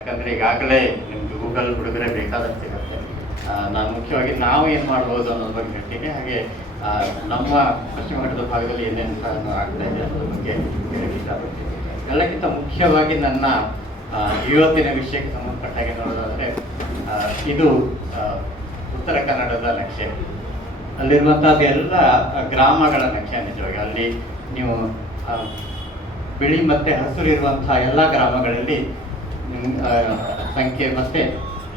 ಯಾಕಂದ್ರೆ ಈಗಾಗಲೇ ನಿಮ್ಗೆ ಗೂಗಲ್ ಹುಡುಗರೆ ಬೇಕಾದಷ್ಟು ನಾನು ಮುಖ್ಯವಾಗಿ ನಾವು ಏನು ಮಾಡ್ಬೋದು ಅನ್ನೋದ್ರ ಬಗ್ಗೆ ಹೇಳ್ತೀನಿ. ಹಾಗೆ ನಮ್ಮ ಪಶ್ಚಿಮ ಘಟ್ಟದ ಭಾಗದಲ್ಲಿ ಏನೇನು ಸಹ ಆಗ್ತಾ ಇದೆ ಅನ್ನೋದ್ರ ಬಗ್ಗೆ ಹೇಳಕ್ಕೆ ಎಲ್ಲಕ್ಕಿಂತ ಮುಖ್ಯವಾಗಿ ನನ್ನ ಇವತ್ತಿನ ವಿಷಯಕ್ಕೆ ಸಂಬಂಧಪಟ್ಟಾಗೆ ನೋಡೋದಾದ್ರೆ ಇದು ಉತ್ತರ ಕನ್ನಡದ ನಕ್ಷೆ. ಅಲ್ಲಿರುವಂಥದ್ದು ಎಲ್ಲ ಗ್ರಾಮಗಳ ನಕ್ಷೆ ನಿಜವಾಗಿ. ಅಲ್ಲಿ ನೀವು ಬಿಳಿ ಮತ್ತೆ ಹಸಿರು ಇರುವಂತಹ ಎಲ್ಲ ಗ್ರಾಮಗಳಲ್ಲಿ ಸಂಖ್ಯೆ ಮತ್ತೆ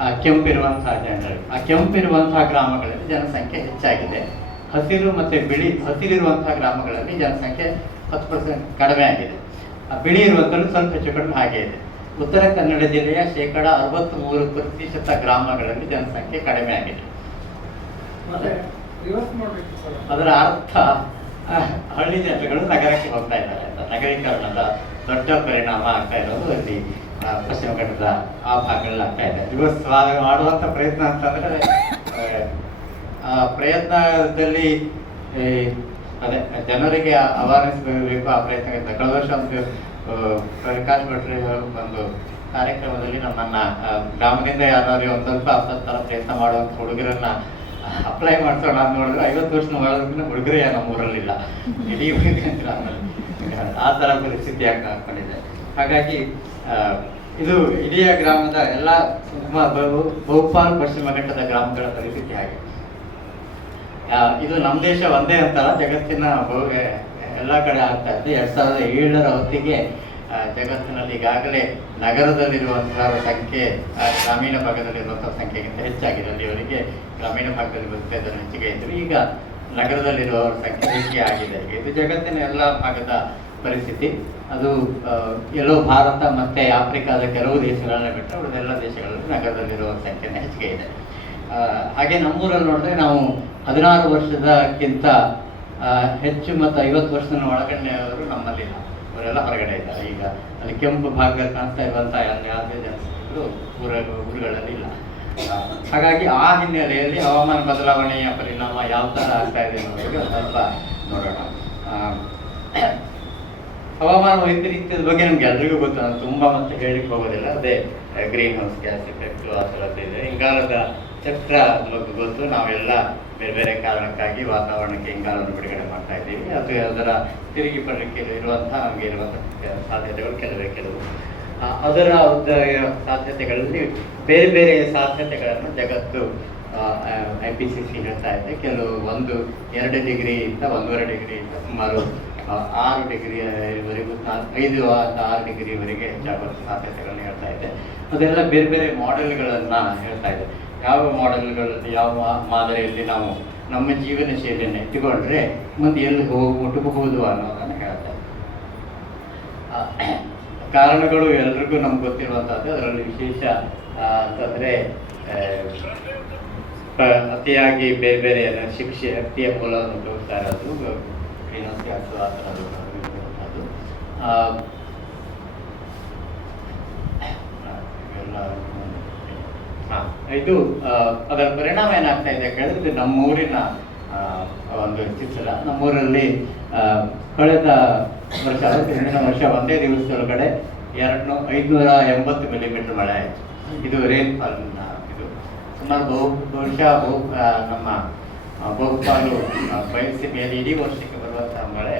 ಆ ಕೆಂಪಿರುವಂತಹ ಜನರು. ಆ ಕೆಂಪಿರುವಂತಹ ಗ್ರಾಮಗಳಲ್ಲಿ ಜನಸಂಖ್ಯೆ ಹೆಚ್ಚಾಗಿದೆ. ಹಸಿರು ಮತ್ತೆ ಬಿಳಿ ಹಸಿರಿರುವಂತಹ ಗ್ರಾಮಗಳಲ್ಲಿ ಜನಸಂಖ್ಯೆ ಹತ್ತು ಪರ್ಸೆಂಟ್ ಕಡಿಮೆ ಆಗಿದೆ. ಆ ಬಿಳಿ ಇರುವಂಥದ್ದು ಸ್ವಲ್ಪ ಹೆಚ್ಚು ಕಡಿಮೆ ಹಾಗೆ ಇದೆ. ಉತ್ತರ ಕನ್ನಡ ಜಿಲ್ಲೆಯ ಶೇಕಡ ಅರವತ್ತ್ಮೂರು ಪ್ರತಿಶತ ಗ್ರಾಮಗಳಲ್ಲಿ ಜನಸಂಖ್ಯೆ ಕಡಿಮೆ ಆಗಿದೆ. ಅದರ ಅರ್ಥ ಹಳ್ಳಿ ಜನರುಗಳು ನಗರಕ್ಕೆ ಹೋಗ್ತಾ ಇದ್ದಾರೆ. ಅಂತ ನಗರೀಕರಣದ ದೊಡ್ಡ ಪರಿಣಾಮ ಆಗ್ತಾ ಇರೋದು ಅಲ್ಲಿ ಪಶ್ಚಿಮ ಘಟ್ಟದ ಆ ಭಾಗಗಳಲ್ಲಿ ಆಗ್ತಾ ಇದೆ ರಿವರ್ಸ್ ಮಾಡುವಂಥ ಪ್ರಯತ್ನ ಅಂತಂದರೆ ಆ, ಪ್ರಯತ್ನದಲ್ಲಿ ಅದೇ ಜನರಿಗೆ ಅವೇರ್ನೆಸ್ ಬೇಕು ಆ ಪ್ರಯತ್ನ. ಕಳೆದ ವರ್ಷ ಒಂದು ಪ್ರಕಾಶ್ ಭಟ್ರಿ ಒಂದು ಕಾರ್ಯಕ್ರಮದಲ್ಲಿ ನಮ್ಮನ್ನ ಗ್ರಾಮದಿಂದ ಯಾರಾದ್ರೂ ಒಂದು ಸ್ವಲ್ಪ ಹತ್ತರ ಪ್ರಯತ್ನ ಮಾಡುವಂಥ ಹುಡುಗರನ್ನ ಅಪ್ಲೈ ಮಾಡ್ಸೋಣ ಅಂತ ನೋಡಿದ್ರೆ ಐವತ್ತು ವರ್ಷ ಮಾಡೋದಕ್ಕಿಂತ ಹುಡುಗರೇ ನಮ್ಮ ಊರಲ್ಲಿಲ್ಲ ಇಡೀ ಗ್ರಾಮದಲ್ಲಿ. ಆ ಥರ ಪರಿಸ್ಥಿತಿ ಆಗ್ಕೊಂಡಿದೆ. ಹಾಗಾಗಿ ಇದು ಇಡೀ ಗ್ರಾಮದ ಎಲ್ಲ ಬಹುಪಾಲು ಪಶ್ಚಿಮ ಘಟ್ಟದ ಗ್ರಾಮಗಳ ಪರಿಸ್ಥಿತಿ ಆಗಿದೆ ಇದು ನಮ್ಮ ದೇಶ ಒಂದೇ ಅಂತಲ್ಲ, ಜಗತ್ತಿನ ಬಹು ಎಲ್ಲ ಕಡೆ ಆಗ್ತಾ ಇತ್ತು. ಎರಡ್ ಸಾವಿರದ ಏಳರ ಹೊತ್ತಿಗೆ ಜಗತ್ತಿನಲ್ಲಿ ಈಗಾಗಲೇ ನಗರದಲ್ಲಿರುವಂತಹ ಸಂಖ್ಯೆ ಗ್ರಾಮೀಣ ಭಾಗದಲ್ಲಿರುವಂತಹ ಸಂಖ್ಯೆಗಿಂತ ಹೆಚ್ಚಾಗಿದೆ. ಅಲ್ಲಿವರೆಗೆ ಗ್ರಾಮೀಣ ಭಾಗದಲ್ಲಿ ಬರ್ತಾ ಇದ್ದಾರೆ ಹೆಚ್ಚಿಗೆ ಇದ್ರು ಈಗ ನಗರದಲ್ಲಿರುವವರ ಸಂಖ್ಯೆ ಹೆಚ್ಚಿಗೆ ಆಗಿದೆ. ಇದು ಜಗತ್ತಿನ ಎಲ್ಲ ಭಾಗದ ಪರಿಸ್ಥಿತಿ. ಅದು ಎಲ್ಲೋ ಭಾರತ ಮತ್ತು ಆಫ್ರಿಕಾದ ಕೆಲವು ದೇಶಗಳನ್ನು ಬಿಟ್ಟರೆ ಉಳಿದೆಲ್ಲ ದೇಶಗಳಲ್ಲಿ ನಗರದಲ್ಲಿರುವ ಸಂಖ್ಯೆನೇ ಹೆಚ್ಚಿಗೆ ಇದೆ. ಹಾಗೆ ನಮ್ಮೂರಲ್ಲಿ ನೋಡಿದ್ರೆ ನಾವು ಹದಿನಾರು ವರ್ಷದಕ್ಕಿಂತ ಹೆಚ್ಚು ಮತ್ತು ಐವತ್ತು ವರ್ಷದ ಒಳಗಡೆಯವರು ನಮ್ಮಲ್ಲಿಲ್ಲ. ಅವರೆಲ್ಲ ಹೊರಗಡೆ ಇದ್ದಾರೆ. ಈಗ ಅಲ್ಲಿ ಕೆಂಪು ಭಾಗ ಕಾಣ್ತಾ ಇರುವಂಥ ಯಾವುದೇ ಜನಸಂಖ್ಯೆಗಳು ಊರ, ಊರುಗಳಲ್ಲಿ ಇಲ್ಲ. ಹಾಗಾಗಿ ಆ ಹಿನ್ನೆಲೆಯಲ್ಲಿ ಹವಾಮಾನ ಬದಲಾವಣೆಯ ಪರಿಣಾಮ ಯಾವ ಥರ ಆಗ್ತಾ ಇದೆ ಅನ್ನೋದಕ್ಕೆ ಸ್ವಲ್ಪ ನೋಡೋಣ. ಹವಾಮಾನ ವೈಪರೀತ್ಯದ ಬಗ್ಗೆ ನಮ್ಗೆ ಎಲ್ರಿಗೂ ಗೊತ್ತು. ನಾನು ತುಂಬಾ ಮತ್ತೆ ಹೇಳಿಕ್ ಹೋಗೋದಿಲ್ಲ. ಅದೇ ಗ್ರೀನ್ ಹೌಸ್ ಗ್ಯಾಸ್ ಎಫೆಕ್ಟ್ ಆ ಥರದ್ದು ಇದೆ. ಇಂಗಾಲದ ಚಕ್ರ ಬಗ್ಗೆ ಗೊತ್ತು. ನಾವೆಲ್ಲ ಬೇರೆ ಬೇರೆ ಕಾರಣಕ್ಕಾಗಿ ವಾತಾವರಣಕ್ಕೆ ಇಂಗಾಲವನ್ನು ಬಿಡುಗಡೆ ಮಾಡ್ತಾ ಇದ್ದೀವಿ. ಅದು ಅದರ ತಿರುಗಿ ಪಡಲಿಕ್ಕೆ ಇರುವಂತಹ ನಮಗೆ ಇರುವಂತಹ ಸಾಧ್ಯತೆಗಳು ಕೆಲವೇ ಕೆಲವು. ಅದರ ಸಾಧ್ಯತೆಗಳಲ್ಲಿ ಬೇರೆ ಬೇರೆ ಸಾಧ್ಯತೆಗಳನ್ನು ಜಗತ್ತು ಐ ಪಿ ಸಿ ಸಿ ಹೇಳ್ತಾ ಇದೆ. ಕೆಲವು ಒಂದು ಎರಡು ಡಿಗ್ರಿಯಿಂದ ಒಂದೂವರೆ ಇಂದ ಸುಮಾರು ಆರು ಡಿಗ್ರಿವರೆಗೂ ಐದು ಆರು ಡಿಗ್ರಿವರೆಗೆ ಹೆಚ್ಚಾಗುವ ಸಾಧ್ಯತೆಗಳನ್ನ ಹೇಳ್ತಾ ಇದೆ ಅದೆಲ್ಲ ಬೇರೆ ಬೇರೆ ಮಾಡೆಲ್ಗಳನ್ನು ಹೇಳ್ತಾ ಇದೆ ಯಾವ ಮಾಡೆಲ್ಗಳಲ್ಲಿ ಯಾವ ಮಾದರಿಯಲ್ಲಿ ನಾವು ನಮ್ಮ ಜೀವನ ಶೈಲಿಯನ್ನು ಇಟ್ಟುಕೊಂಡ್ರೆ ಮುಂದೆ ಎಲ್ಲಿ ಹೋಗಿ, ಮುಟ್ಟಬಹುದು ಅನ್ನೋದನ್ನು ಹೇಳ್ತಾ ಕಾರಣಗಳು ಎಲ್ರಿಗೂ ನಮ್ಗೆ ಗೊತ್ತಿರುವಂತಹದ್ದು, ಅದರಲ್ಲಿ ವಿಶೇಷ ಅಂತಂದರೆ ಅತಿಯಾಗಿ ಬೇರೆ ಬೇರೆ ಶಿಕ್ಷೆ, ಅತಿಯ ಮೂಲವನ್ನು ಉಪಯೋಗಿಸ್ತಾ ಇರೋದು. ಗ್ರೀನ್ ಆಗ್ತದೆ ಆ ಥರ ಅದು ಇದು ಅದರ ಪರಿಣಾಮ ಏನಾಗ್ತಾ ಇದೆ ಕೇಳಿದ್ರೆ ನಮ್ಮೂರಿನ ಒಂದು ಚಿತ್ರ, ನಮ್ಮೂರಲ್ಲಿ ಕಳೆದ ವರ್ಷ ಹಿಂದಿನ ವರ್ಷ ಒಂದೇ ದಿವಸದೊಳಗಡೆ ಎರಡು, ಐದುನೂರ ಎಂಬತ್ತು ಮಿಲಿಮೀಟರ್ ಮಳೆ ಆಯಿತು. ಇದು ರೇನ್ಫಾಲ್ ಇದು. ಸುಮಾರು ಬಹು, ಬಹುಶಃ ಬಹು ನಮ್ಮ ಬಹುಪಾಲು ಬಯಸಿ ಮೇಲೆ ಇಡೀ ವರ್ಷಕ್ಕೆ ಬರುವಂತಹ ಮಳೆ,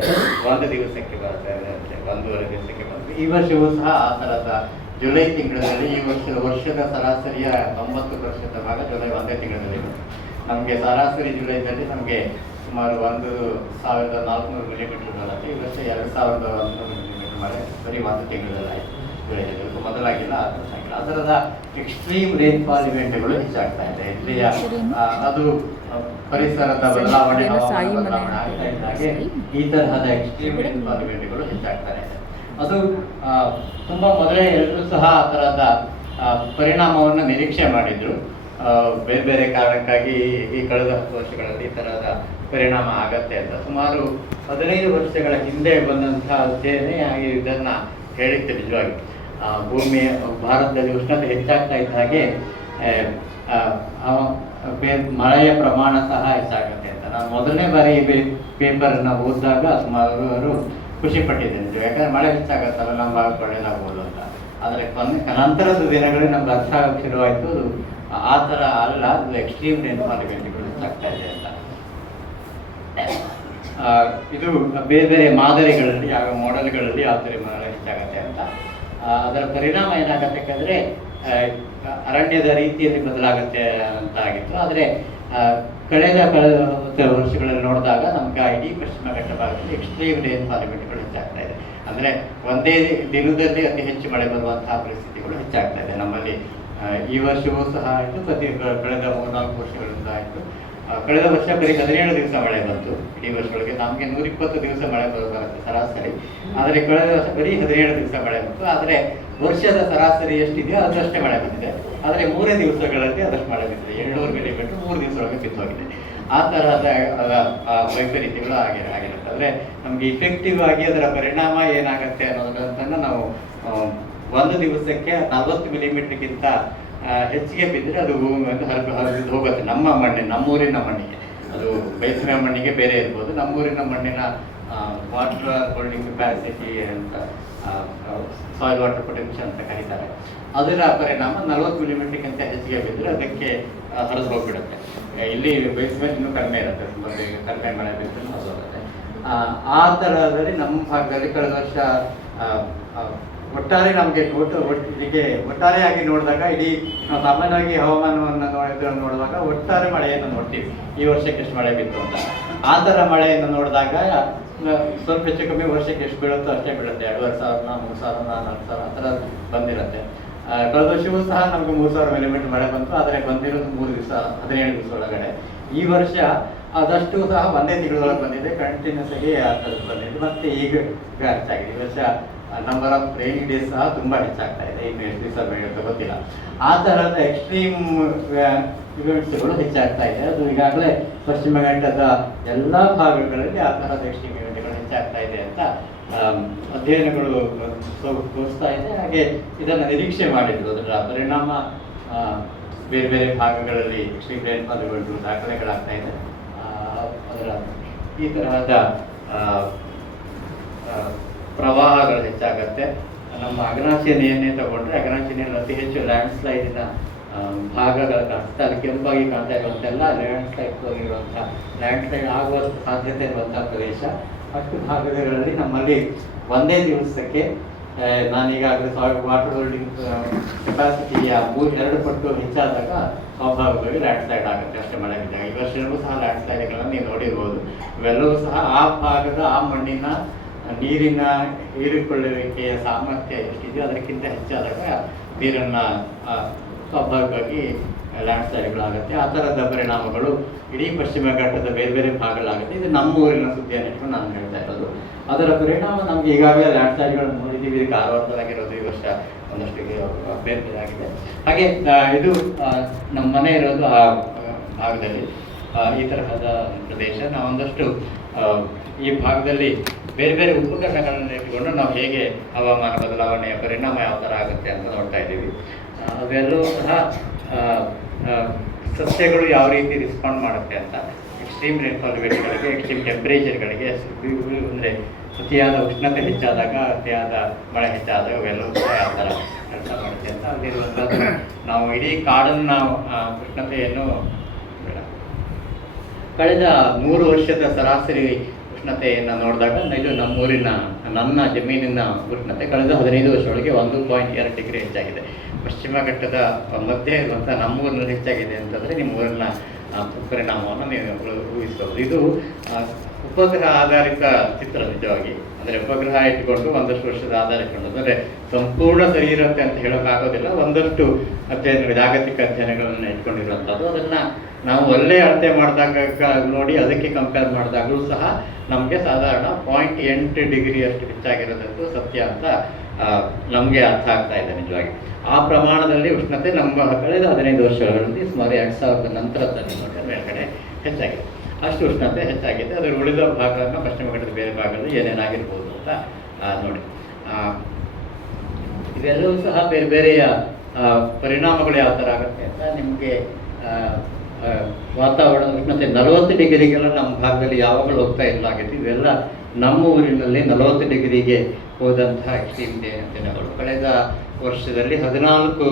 ಒಂದು ದಿವಸಕ್ಕೆ ಬರ್ತಾ ಇದೆ ಅಂತೆ ಒಂದೂವರೆ ದಿವಸಕ್ಕೆ ಬರ್ತದೆ ಈ ವರ್ಷವೂ ಸಹ ಆ ಥರದ ಜುಲೈ ತಿಂಗಳಲ್ಲಿ, ಈ ವರ್ಷದ ವರ್ಷದ ಸರಾಸರಿಯ ತೊಂಬತ್ತು ವರ್ಷದ ಭಾಗ ಜುಲೈ ಒಂದೇ ತಿಂಗಳಲ್ಲಿ ನಮಗೆ ಸರಾಸರಿ ಜುಲೈನಲ್ಲಿ ನಮಗೆ ಸುಮಾರು ಒಂದು ಸಾವಿರದ ನಾಲ್ಕುನೂರು ಮಿಲಿಮೀಟರ್ ಬರುತ್ತೆ. ಈ ವರ್ಷ ಎರಡು ಸಾವಿರದ ಒಂದು ಮಿಲಿಮೀಟರ್ ಮಳೆ ಬರೀ ಒಂದು ತಿಂಗಳಲ್ಲಿ ಇದು ಮೊದಲಾಗಿಲ್ಲ ಆ ಥರದ ಎಕ್ಸ್ಟ್ರೀಮ್ ರೇನ್ಫಾಲ್ ಇವೆಂಟ್ಗಳು ಹೆಚ್ಚಾಗ್ತಾ ಇದೆ. ಇಲ್ಲಿಯ ಅದು ಪರಿಸರದ ಬದಲಾವಣೆ ಈ ತರಹದ ಎಕ್ಸ್ಟ್ರೀಮ್ ರೈನ್ಫಾಲ್ ಹೆಚ್ಚಾಗ್ತಾರೆ. ಅದು ತುಂಬಾ ಮೊದಲೇ ಎಲ್ಲರೂ ಸಹ ಆ ತರಹದ ಪರಿಣಾಮವನ್ನು ನಿರೀಕ್ಷೆ ಮಾಡಿದ್ರು. ಬೇರೆ ಬೇರೆ ಕಾರಣಕ್ಕಾಗಿ ಈ ಕಳೆದ ಹತ್ತು ವರ್ಷಗಳಲ್ಲಿ ಈ ತರಹದ ಪರಿಣಾಮ ಆಗತ್ತೆ ಅಂತ. ಸುಮಾರು ಹದಿನೈದು ವರ್ಷಗಳ ಹಿಂದೆ ಬಂದಂತಹ ಅಧ್ಯಯನ ಇದನ್ನ ಹೇಳಿತ್ತು ನಿಜವಾಗಿ. ಭೂಮಿಯ ಭಾರತದಲ್ಲಿ ಉಷ್ಣತೆ ಹೆಚ್ಚಾಗ್ತಾ ಇದ್ದ ಹಾಗೆ ಮಳೆಯ ಪ್ರಮಾಣ ಸಹ ಹೆಚ್ಚಾಗುತ್ತೆ ಅಂತ. ನಾನು ಮೊದಲನೇ ಬಾರಿ ಪೇಪರ್ ಪೇಪರ್ನ ಓದಿದಾಗ ಸುಮಾರು ಖುಷಿ ಪಟ್ಟಿದ್ದೇನೆ. ಯಾಕಂದ್ರೆ ಮಳೆ ಹೆಚ್ಚಾಗತ್ತಲ್ಲ, ನಮ್ಮ ಒಳ್ಳೇದಾಗ್ಬೋದು ಅಂತ ಆದರೆ ಕೊನೆ ನಂತರದ ದಿನಗಳಲ್ಲಿ ನಮ್ಗೆ ಅರ್ಥ ಅದು ಆ ಥರ ಅಲ್ಲ, ಅದು ಎಕ್ಸ್ಟ್ರೀಮ್ ರೇನ್ ಫಾಲಿಮೆಂಟ್ಗಳು ಆಗ್ತಾ ಇದೆ ಅಂತ. ಇದು ಬೇರೆ ಬೇರೆ ಮಾದರಿಗಳಲ್ಲಿ ಯಾವ ಮಾಡೆಲ್ಗಳಲ್ಲಿ ಯಾವ ಥರ ಮಳೆ ಹೆಚ್ಚಾಗತ್ತೆ ಅಂತ. ಅದರ ಪರಿಣಾಮ ಏನಾಗತ್ತೆ ಯಾಕಂದರೆ ಅರಣ್ಯದ ರೀತಿಯಲ್ಲಿ ಬದಲಾಗುತ್ತೆ ಅಂತ ಆಗಿತ್ತು. ಆದರೆ ಕಳೆದ ಕಳೆದ ವರ್ಷಗಳಲ್ಲಿ ನೋಡಿದಾಗ ನಮ್ಗೆ ಇಡೀ ಪಶ್ಚಿಮ ಘಟ್ಟ ಭಾಗದಲ್ಲಿ ಎಕ್ಸ್ಟ್ರೀಮ್ ರೇನ್ ಫಾಲಿಮೆಂಟ್ಗಳು ಹೆಚ್ಚಾಗ್ತಾ ಇದೆ. ಅಂದರೆ ಒಂದೇ ದಿನದಲ್ಲಿ ಅತಿ ಹೆಚ್ಚು ಮಳೆ ಬರುವಂತಹ ಪರಿಸ್ಥಿತಿಗಳು ಹೆಚ್ಚಾಗ್ತಾ ಇದೆ. ನಮ್ಮಲ್ಲಿ ಈ ವರ್ಷವೂ ಸಹ ಆಯಿತು, ಪ್ರತಿ, ಕಳೆದ ಮೂರ್ನಾಲ್ಕು ವರ್ಷಗಳಿಂದ ಆಯಿತು. ಕಳೆದ ವರ್ಷ ಬರೀ ಹದಿನೇಳು ದಿವಸ ಮಳೆ ಬಂತು. ಇಡೀ ವರ್ಷದೊಳಗೆ ನಮಗೆ ನೂರಿಪ್ಪತ್ತು ದಿವಸ ಮಳೆ ಬರು- ಬರುತ್ತೆ ಸರಾಸರಿ. ಆದರೆ ಕಳೆದ ವರ್ಷ ಬರೀ ಹದಿನೇಳು ದಿವಸ ಮಳೆ ಬಂತು. ಆದರೆ ವರ್ಷದ ಸರಾಸರಿ ಎಷ್ಟಿದೆಯೋ ಅದಷ್ಟೇ ಮಳೆ ಬಂದಿದೆ. ಆದರೆ ಮೂರೇ ದಿವಸಗಳಲ್ಲಿ ಅದಷ್ಟು ಮಳೆ ಬಂದಿದೆ. ಏಳ್ನೂರು ಮಿಲಿಮೀಟರ್ ಮೂರು ದಿವಸದೊಳಗೆ ಬಿತ್ತೋಗಿದೆ ಆ ತರಹದ ವೈಪರೀತ್ಯಗಳು ಆಗಿ, ಆಗಿರುತ್ತೆ. ಅಂದರೆ ನಮಗೆ ಇಫೆಕ್ಟಿವ್ ಆಗಿ ಅದರ ಪರಿಣಾಮ ಏನಾಗುತ್ತೆ ಅನ್ನೋದನ್ನು ನಾವು ಒಂದು ದಿವಸಕ್ಕೆ ನಲವತ್ತು ಮಿಲಿಮೀಟರ್ಗಿಂತ ಹೆಚ್ಚಿಗೆ ಬಿದ್ದರೆ ಅದು ಭೂಮಿಯನ್ನು ಹರಿದು ಹರಿದು ಹೋಗುತ್ತೆ. ನಮ್ಮ ಮಣ್ಣಿನ ನಮ್ಮೂರಿನ ಮಣ್ಣಿಗೆ. ಅದು ಬೈಸಿನ ಮಣ್ಣಿಗೆ ಬೇರೆ ಇರ್ಬೋದು. ನಮ್ಮೂರಿನ ಮಣ್ಣಿನ ವಾಟರ್ ಹೋಲ್ಡಿಂಗ್ ಕೆಪಾಸಿಟಿ ಅಂತ ಸಾಯಿಲ್ ವಾಟರ್ ಪೊಟೆನ್ಷಿಯಲ್ ಅಂತ ಕರೀತಾರೆ. ಅದರ ಪರಿಣಾಮ ನಲವತ್ತು ಮಿಲಿಮೀಟರ್ಗಿಂತ ಹೆಚ್ಚಿಗೆ ಬಿದ್ದರೆ ಅದಕ್ಕೆ ಹರಿದು ಹೋಗ್ಬಿಡುತ್ತೆ. ಇಲ್ಲಿ ಬೇಸ್ಮೆಂಟ್ ಇನ್ನೂ ಕಡಿಮೆ ಇರುತ್ತೆ. ಕಡಿಮೆ ಮಳೆ ಬಿದ್ದರೆ ಹರಿದು ಹೋಗುತ್ತೆ. ಆ, ಥರದಲ್ಲಿ ನಮ್ಮ ಭಾಗದಲ್ಲಿ ಕಳೆದ ವರ್ಷ ಒಟ್ಟಾರೆ ನಮಗೆ ಒಟ್ಟು ಒಟ್ಟಿಗೆ ಒಟ್ಟಾರೆಯಾಗಿ ನೋಡಿದಾಗ ಇಡೀ ನಾವು ಸಾಮಾನ್ಯವಾಗಿ ಹವಾಮಾನವನ್ನು ನೋಡಿದ್ರೆ ನೋಡಿದಾಗ ಒಟ್ಟಾರೆ ಮಳೆಯನ್ನು ನೋಡ್ತೀವಿ. ಈ ವರ್ಷಕ್ಕೆ ಎಷ್ಟು ಮಳೆ ಬಿತ್ತು ಅಂತ. ಆ ಥರ ಮಳೆಯನ್ನು ನೋಡಿದಾಗ ಸ್ವಲ್ಪ ಹೆಚ್ಚು ಕಮ್ಮಿ ವರ್ಷಕ್ಕೆ ಎಷ್ಟು ಬೀಳುತ್ತೋ ಅಷ್ಟೇ ಬೀಳುತ್ತೆ. ಎರಡುವರೆ ಸಾವಿರ ಮೂರು ಸಾವಿರ ನಾಲ್ಕು ಸಾವಿರ ಆ ಥರ ಬಂದಿರುತ್ತೆ. ಕಳೆದ ವರ್ಷವೂ ಸಹ ನಮಗೆ ಮೂರು ಸಾವಿರ ಮಿಲಿಮೀಟರ್ ಮಳೆ ಬಂತು. ಆದರೆ ಬಂದಿರೋದು ಮೂರು ದಿವಸ, ಹದಿನೇಳು ದಿವಸ ಒಳಗಡೆ. ಈ ವರ್ಷ ಅದಷ್ಟು ಸಹ ಒಂದೇ ತಿಂಗಳೊಳಗೆ ಬಂದಿದೆ. ಕಂಟಿನ್ಯೂಸ್ ಆಗಿ ಆ ಥರದ್ದು ಬಂದಿದೆ. ಮತ್ತೆ ಈಗ ಈಗ ಆಗಿದೆ. ಈ ವರ್ಷ ನಂಬರ್ ಆಫ್ ರೈನಿ ಡೇಸ್ ಸಹ ತುಂಬ ಹೆಚ್ಚಾಗ್ತಾ ಇದೆ. ಇನ್ನು ಎಷ್ಟು ದಿವಸ ಬೆಳೆಯುತ್ತೆ ಗೊತ್ತಿಲ್ಲ. ಆ ಥರದ ಎಕ್ಸ್ಟ್ರೀಮ್ ಇವೆಂಟ್ಸ್ಗಳು ಹೆಚ್ಚಾಗ್ತಾ ಇದೆ. ಅದು ಈಗಾಗಲೇ ಪಶ್ಚಿಮ ಘಟ್ಟದ ಎಲ್ಲ ಭಾಗಗಳಲ್ಲಿ ಆ ಥರದ ಎಕ್ಸ್ಟ್ರೀಮ್ ಇವೆಂಟ್ಗಳು ಹೆಚ್ಚಾಗ್ತಾ ಇದೆ ಅಂತ ಅಧ್ಯಯನಗಳು ತೋರಿಸ್ತಾ ಇದೆ. ಹಾಗೆ ಇದನ್ನು ನಿರೀಕ್ಷೆ ಮಾಡಿದ್ರು. ಅದರ ಪರಿಣಾಮ ಬೇರೆ ಬೇರೆ ಭಾಗಗಳಲ್ಲಿ ಎಕ್ಸ್ಟ್ರೀಮ್ ರೇನ್ಫಾಲ್ಗಳು ದಾಖಲೆಗಳಾಗ್ತಾ ಇದೆ. ಅದರ ಈ ತರಹದ ಪ್ರವಾಹಗಳು ಹೆಚ್ಚಾಗತ್ತೆ. ನಮ್ಮ ಅಗನಾಶಿನಿಯನ್ನೇ ತಗೊಂಡ್ರೆ ಅಗನಾಶಿನಿಯಲ್ಲಿ ಅತಿ ಹೆಚ್ಚು ಲ್ಯಾಂಡ್ ಸ್ಲೈಡಿನ ಭಾಗಗಳು ಕಾಣಿಸ್ತಾ ಅಲ್ಲಿ ಕೆಂಪಾಗಿ ಕಾಣ್ತಾ ಇರುವಂತೆಲ್ಲ ಲ್ಯಾಂಡ್ ಸ್ಲೈಡ್ ಇರುವಂಥ ಲ್ಯಾಂಡ್ ಸ್ಲೈಡ್ ಆಗುವ ಸಾಧ್ಯತೆ ಇರುವಂಥ ಪ್ರದೇಶ. ಅಷ್ಟು ಭಾಗಗಳಲ್ಲಿ ನಮ್ಮಲ್ಲಿ ಒಂದೇ ದಿವಸಕ್ಕೆ ನಾನೀಗ ನಾನೀಗಾಗಲೇ ಸಾಯಿಲ್ ವಾಟರ್ ಹೋಲ್ಡಿಂಗ್ ಕೆಪಾಸಿಟಿಯ ಮೂರು, ಎರಡು ಪಟ್ಟು ಹೆಚ್ಚಾದಾಗ ಸ್ವಾಭಾವಿಕವಾಗಿ ಲ್ಯಾಂಡ್ ಸ್ಲೈಡ್ ಆಗುತ್ತೆ. ಅಷ್ಟೇ ಮಳೆ ಬಿದ್ದಾಗ ಈ ವರ್ಷವೂ ಸಹ ಲ್ಯಾಂಡ್ ಸ್ಲೈಡ್ಗಳನ್ನು ನೀವು ನೋಡಿರ್ಬೋದು. ಇವೆಲ್ಲವೂ ಸಹ ಆ ಭಾಗದ, ಆ ಮಣ್ಣಿನ ನೀರಿನ ಹೀರಿಕೊಳ್ಳುವಿಕೆಯ ಸಾಮರ್ಥ್ಯ ಎಷ್ಟಿದೆಯೋ ಅದಕ್ಕಿಂತ ಹೆಚ್ಚಾದಾಗ ನೀರನ್ನು ಸ್ವಾಭಾವಿಕವಾಗಿ ಲ್ಯಾಂಡ್ ಸ್ಲೈಡ್ಗಳಾಗುತ್ತೆ ಆ ಥರದ ಪರಿಣಾಮಗಳು ಇಡೀ ಪಶ್ಚಿಮ ಘಟ್ಟದ ಬೇರೆ ಬೇರೆ ಭಾಗಗಳಾಗುತ್ತೆ. ಇದು ನಮ್ಮ ಊರಿನ ಸುದ್ದಿಯನ್ನು ಇಟ್ಕೊಂಡು ನಾನು ಹೇಳ್ತಾ ಇರೋದು. ಅದರ ಪರಿಣಾಮ ನಮ್ಗೆ ಈಗಾಗಲೇ ಲ್ಯಾಂಡ್ ಸ್ಲೈಡ್ಗಳನ್ನು ನೋಡಿದ್ದೀವಿ. ಇದು ಕಾರವಾರದಲ್ಲಾಗಿರೋದು ಈ ವರ್ಷ ಒಂದಷ್ಟು ಬೇರೆ ಬೇರೆ ಆಗಿದೆ ಹಾಗೆ ಇದು ನಮ್ಮ ಮನೆ ಇರೋದು ಆ, ಭಾಗದಲ್ಲಿ ಈ ತರಹದ ಪ್ರದೇಶ. ನಾವೊಂದಷ್ಟು ಈ ಭಾಗದಲ್ಲಿ ಬೇರೆ ಬೇರೆ ಉಪಕರಣಗಳನ್ನು ಇಟ್ಟುಕೊಂಡು ನಾವು ಹೇಗೆ ಹವಾಮಾನ ಬದಲಾವಣೆಯ ಪರಿಣಾಮ ಯಾವ ಥರ ಆಗುತ್ತೆ ಅಂತ ನೋಡ್ತಾ ಇದ್ದೀವಿ ಅವೆಲ್ಲೂ ಸಹ ಸಸ್ಯಗಳು ಯಾವ ರೀತಿ ರಿಸ್ಪಾಂಡ್ ಮಾಡುತ್ತೆ ಅಂತ ಎಕ್ಸ್ಟ್ರೀಮ್ ರೇನ್ಫಾಲ್ ಗಳಿಗೆ ಎಕ್ಸ್ಟ್ರೀಮ್ ಟೆಂಪ್ರೇಚರ್ಗಳಿಗೆ ಅಂದರೆ ಅತಿಯಾದ ಉಷ್ಣತೆ ಹೆಚ್ಚಾದಾಗ, ಅತಿಯಾದ ಮಳೆ ಹೆಚ್ಚಾದಾಗ ಅವೆಲ್ಲವೂ ಸಹ ಯಾವ ಥರ ಕೆಲಸ ಮಾಡುತ್ತೆ ಅಂತ ಅಲ್ಲಿರುವಂಥದ್ದು ನಾವು ಇಡೀ ಕಾಡನ್ನು ನಾವು ಉಷ್ಣತೆಯನ್ನು. ಕಳೆದ ಮೂರು ವರ್ಷದ ಸರಾಸರಿ ಉಷ್ಣತೆಯನ್ನು ನೋಡಿದಾಗ ಇದು ನಮ್ಮೂರಿನ, ನನ್ನ ಜಮೀನಿನ ಉಷ್ಣತೆ ಕಳೆದ ಹದಿನೈದು ವರ್ಷದೊಳಗೆ ಒಂದು ಪಾಯಿಂಟ್ ಎರಡು ಡಿಗ್ರಿ ಹೆಚ್ಚಾಗಿದೆ. ಪಶ್ಚಿಮ ಘಟ್ಟದ ಮಧ್ಯೆ ಇರುವಂಥ ನಮ್ಮೂರಿನಲ್ಲಿ ಹೆಚ್ಚಾಗಿದೆ ಅಂತಂದರೆ ನಿಮ್ಮ ಊರಿನ ಪರಿಣಾಮವನ್ನು ನೀವು ಊಹಿಸಬಹುದು. ಇದು ಉಪಗ್ರಹ ಆಧಾರಿತ ಚಿತ್ರ ನಿಜವಾಗಿ. ಅಂದರೆ ಉಪಗ್ರಹ ಇಟ್ಕೊಂಡು ಒಂದಷ್ಟು ವರ್ಷದ ಆಧಾರ ಇಟ್ಕೊಂಡು. ಅಂದರೆ ಸಂಪೂರ್ಣ ಸರಿ ಇರುತ್ತೆ ಅಂತ ಹೇಳೋಕ್ಕಾಗೋದಿಲ್ಲ ಒಂದಷ್ಟು ಅಧ್ಯಯನಗಳು ಜಾಗತಿಕ ಅಧ್ಯಯನಗಳನ್ನು ಇಟ್ಕೊಂಡಿರುವಂಥದ್ದು ಅದನ್ನು ನಾವು ಒಳ್ಳೆ ಅಳತೆ ಮಾಡಿದಾಗ ನೋಡಿ ಅದಕ್ಕೆ ಕಂಪೇರ್ ಮಾಡಿದಾಗಲೂ ಸಹ ನಮಗೆ ಸಾಧಾರಣ ಪಾಯಿಂಟ್ ಎಂಟು ಡಿಗ್ರಿಯಷ್ಟು ಹೆಚ್ಚಾಗಿರೋದಂತೂ ಸತ್ಯ ಅಂತ ನಮಗೆ ಅರ್ಥ ಆಗ್ತಾ ಇದೆ ನಿಜವಾಗಿ. ಆ ಪ್ರಮಾಣದಲ್ಲಿ ಉಷ್ಣತೆ ನಮ್ಮ ಕಳೆದ ಹದಿನೈದು ವರ್ಷಗಳಲ್ಲಿ ಸುಮಾರು ಎರಡು ಸಾವಿರದ ನಂತರದ ಮೇಲ್ಗಡೆ ಹೆಚ್ಚಾಗಿದೆ. ಅಷ್ಟು ಉಷ್ಣತೆ ಹೆಚ್ಚಾಗಿದೆ. ಅದರ ಉಳಿದ ಭಾಗವನ್ನು ಪಶ್ಚಿಮ ಘಟ್ಟದ ಬೇರೆ ಭಾಗದಲ್ಲಿ ಏನೇನಾಗಿರ್ಬೋದು ಅಂತ ನೋಡಿ. ಇವೆಲ್ಲವೂ ಸಹ ಬೇರೆ ಬೇರೆಯ ಪರಿಣಾಮಗಳು ಯಾವ ಥರ ಆಗುತ್ತೆ ಅಂತ ನಿಮಗೆ ವಾತಾವರಣ ಉಷ್ಣತೆ ನಲವತ್ತು ಡಿಗ್ರಿಗೆಲ್ಲ ನಮ್ಮ ಭಾಗದಲ್ಲಿ ಯಾವಾಗಲೂ ಹೋಗ್ತಾ ಇಲ್ಲ. ಆಗಿತ್ತು ಇವೆಲ್ಲ ನಮ್ಮ ಊರಿನಲ್ಲಿ ನಲವತ್ತು ಡಿಗ್ರಿಗೆ ಹೋದಂತಹ ಎಕ್ಸ್ಟ್ರೀಮ್ ದಿನಗಳು ಕಳೆದ ವರ್ಷದಲ್ಲಿ ಹದಿನಾಲ್ಕು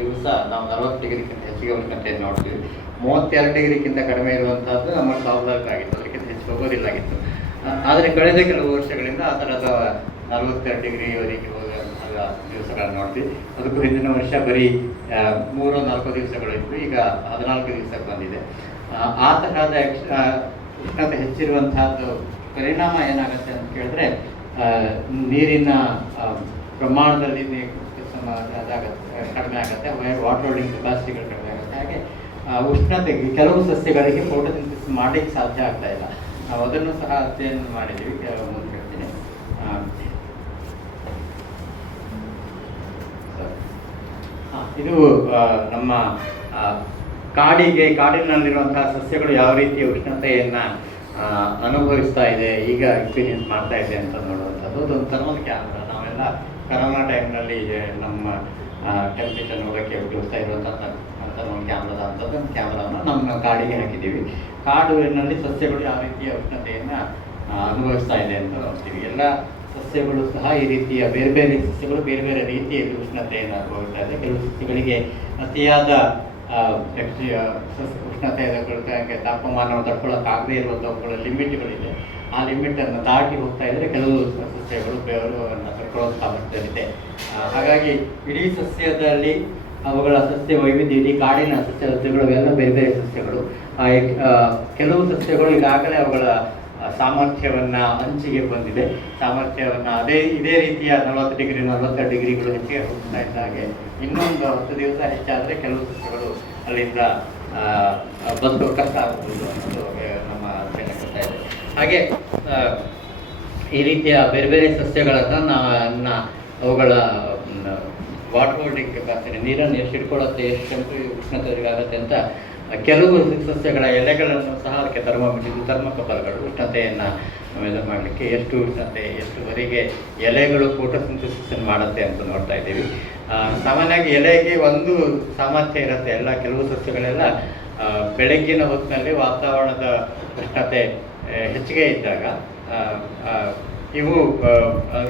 ದಿವಸ ನಾವು ನಲವತ್ತು ಡಿಗ್ರಿಗಿಂತ ಹೆಚ್ಚಿಗೆ ಉಷ್ಣತೆಯನ್ನು ನೋಡ್ತೀವಿ ಮೂವತ್ತೆರಡು ಡಿಗ್ರಿಗಿಂತ ಕಡಿಮೆ ಇರುವಂತಹದ್ದು ನಮ್ಮ ಸ್ವಾಭಾವಿಕ ಆಗಿತ್ತು. ಅದಕ್ಕಿಂತ ಹೆಚ್ಚು ಹೋಗೋದಿಲ್ಲ ಆಗಿತ್ತು. ಆದರೆ ಕಳೆದ ಕೆಲವು ವರ್ಷಗಳಿಂದ ಆ ಥರದ ನಲವತ್ತೆರಡು ಡಿಗ್ರಿವರೆಗೆ ದಿವಸಗಳನ್ನು ನೋಡ್ತೀವಿ. ಅದಕ್ಕೂ ಹಿಂದಿನ ವರ್ಷ ಬರೀ ಮೂರು ನಾಲ್ಕು ದಿವಸಗಳು ಇತ್ತು. ಈಗ ಹದಿನಾಲ್ಕು ದಿವಸಕ್ಕೆ ಬಂದಿದೆ. ಆ, ತರಹದ ಉಷ್ಣತೆ ಹೆಚ್ಚಿರುವಂತಹದ್ದು ಪರಿಣಾಮ ಏನಾಗುತ್ತೆ ಅಂತ ಕೇಳಿದ್ರೆ ನೀರಿನ ಪ್ರಮಾಣದಲ್ಲಿ ಕಡಿಮೆ ಆಗುತ್ತೆ. ವಾಟರ್ ಹೋಲ್ಡಿಂಗ್ ಕೆಪಾಸಿಟಿಗಳು ಕಡಿಮೆ ಆಗುತ್ತೆ. ಹಾಗೆ ಉಷ್ಣತೆಗೆ ಕೆಲವು ಸಸ್ಯಗಳಿಗೆ ಫೋಟೋಸಿಂಥಸಿಸ್ ಮಾಡಲಿಕ್ಕೆ ಸಾಧ್ಯ ಆಗ್ತಾ ಇಲ್ಲ. ನಾವು ಅದನ್ನು ಸಹ ಅಧ್ಯಯನ ಮಾಡಿದ್ದೀವಿ. ಕೆಲವು ಮುಂದೆ ಹೇಳ್ತೀನಿ ಆ, ಆ, ಇದು ನಮ್ಮ ಕಾಡಿಗೆ, ಕಾಡಿನಲ್ಲಿರುವಂತಹ ಸಸ್ಯಗಳು ಯಾವ ರೀತಿಯ ಉಷ್ಣತೆಯನ್ನು ಅನುಭವಿಸ್ತಾ ಇದೆ, ಈಗ ಎಕ್ಸ್ಪೀರಿಯನ್ಸ್ ಮಾಡ್ತಾ ಇದೆ ಅಂತ ನೋಡುವಂಥದ್ದು. ಅದೊಂದು ಥರ್ಮಲ್ ಕ್ಯಾಮ್ರ. ನಾವೆಲ್ಲ ಕರೋನಾ ಟೈಮ್ನಲ್ಲಿ ನಮ್ಮ ಟೆಂಪ್ರೇಚರ್ ನೋಡೋಕ್ಕೆ ಉಪಯೋಗಿಸ್ತಾ ಇರುವಂಥ ಥರ್ಮಲ್ ಕ್ಯಾಮ್ರಾದ ಅಂಥದ್ದು. ಒಂದು ಕ್ಯಾಮ್ರಾನ ನಮ್ಮ ಕಾಡಿಗೆ ಹಾಕಿದ್ದೀವಿ. ಕಾಡಿನಲ್ಲಿ ಸಸ್ಯಗಳು ಯಾವ ರೀತಿಯ ಉಷ್ಣತೆಯನ್ನು ಅನುಭವಿಸ್ತಾ ಇದೆ ಅಂತ ನೋಡ್ತೀವಿ. ಎಲ್ಲ ಸಸ್ಯಗಳು ಸಹ ಈ ರೀತಿಯ ಬೇರೆ ಬೇರೆ ಸಸ್ಯಗಳು ಬೇರೆ ಬೇರೆ ರೀತಿಯಲ್ಲಿ ಉಷ್ಣತೆಯನ್ನು ಅನುಭವಿಸ್ತಾ ಇದೆ ಕೆಲವು ಸಸ್ಯಗಳಿಗೆ ಅತಿಯಾದ ಸಸ್- ಉಷ್ಣತೆ ಹಾಗೆ ತಾಪಮಾನವನ್ನು ತಡ್ಕೊಳ್ಳೋಕ್ಕಾಗದೇ ಇರುವಂಥವುಗಳ ಲಿಮಿಟ್ಗಳಿದೆ. ಆ ಲಿಮಿಟನ್ನು ದಾಟಿ ಹೋಗ್ತಾ ಇದ್ದರೆ ಕೆಲವು ಸಸ್ಯಗಳು ಬೆವರನ್ನು ತಡ್ಕೊಳ್ಳೋ ಸಾಮರ್ಥ್ಯವಿದೆ ಹಾಗಾಗಿ ಇಡೀ ಸಸ್ಯದಲ್ಲಿ ಅವುಗಳ ಸಸ್ಯ ವೈವಿಧ್ಯ, ಇಡೀ ಕಾಡಿನ ಸಸ್ಯ ಸಸ್ಯಗಳು ಎಲ್ಲ ಬೇರೆ ಬೇರೆ ಸಸ್ಯಗಳು. ಕೆಲವು ಸಸ್ಯಗಳು ಈಗಾಗಲೇ ಅವುಗಳ ಸಾಮರ್ಥ್ಯವನ್ನ ಅಂಚಿಗೆ ಬಂದಿದೆ. ಸಾಮರ್ಥ್ಯವನ್ನ ಅದೇ, ಇದೇ ರೀತಿಯ ನಲವತ್ತು ಡಿಗ್ರಿ, ನಲವತ್ತೆರಡು ಡಿಗ್ರಿಗಳು ಹೆಚ್ಚಿಗೆ ಹೋಗ್ತಾ ಇದ್ದ ಹಾಗೆ ಇನ್ನೊಂದು ಹತ್ತು ದಿವಸ ಹೆಚ್ಚಾದರೆ ಕೆಲವು ಸಸ್ಯಗಳು ಅಲ್ಲಿಂದ ಬಂದು ಕಷ್ಟ ಆಗ್ಬೋದು ಅನ್ನೋದು ನಮ್ಮ ಅಧ್ಯಯನ ಹಾಗೆ ಈ ರೀತಿಯ ಬೇರೆ ಬೇರೆ ಸಸ್ಯಗಳನ್ನು ನನ್ನ ಅವುಗಳ ವಾಟರ್ ಹೋಲ್ಡಿಂಗ್ ಕೆಪಾಸಿಟಿ, ನೀರನ್ನು ಎಷ್ಟು ಹಿಡ್ಕೊಳ್ಳುತ್ತೆ ಎಷ್ಟು ಟೆಂಪ್ರೇ ಉಷ್ಣತೆ ಆಗುತ್ತೆ ಅಂತ ಕೆಲವು ಸಸ್ಯಗಳ ಎಲೆಗಳನ್ನು ಸಹ ಅದಕ್ಕೆ ಥರ್ಮೋಮೀಟರ್ ಥರ್ಮೋಕಪಲ್ಗಳು ಉಷ್ಣತೆಯನ್ನು ಮೆಜರ್ ಮಾಡಲಿಕ್ಕೆ ಎಷ್ಟು ಉಷ್ಣತೆ, ಎಷ್ಟುವರೆಗೆ ಎಲೆಗಳು ಫೋಟೋಸಿಂಥಸಿಸನ್ನು ಮಾಡುತ್ತೆ ಅಂತ ನೋಡ್ತಾ ಇದ್ದೀವಿ. ಸಾಮಾನ್ಯವಾಗಿ ಎಲೆಗೆ ಒಂದು ಸಾಮರ್ಥ್ಯ ಇರುತ್ತೆ. ಎಲ್ಲ ಕೆಲವು ಸಸ್ಯಗಳೆಲ್ಲ ಬೆಳಗ್ಗಿನ ಹೊತ್ತಿನಲ್ಲಿ ವಾತಾವರಣದ ಉಷ್ಣತೆ ಹೆಚ್ಚಿಗೆ ಇದ್ದಾಗ ಇವು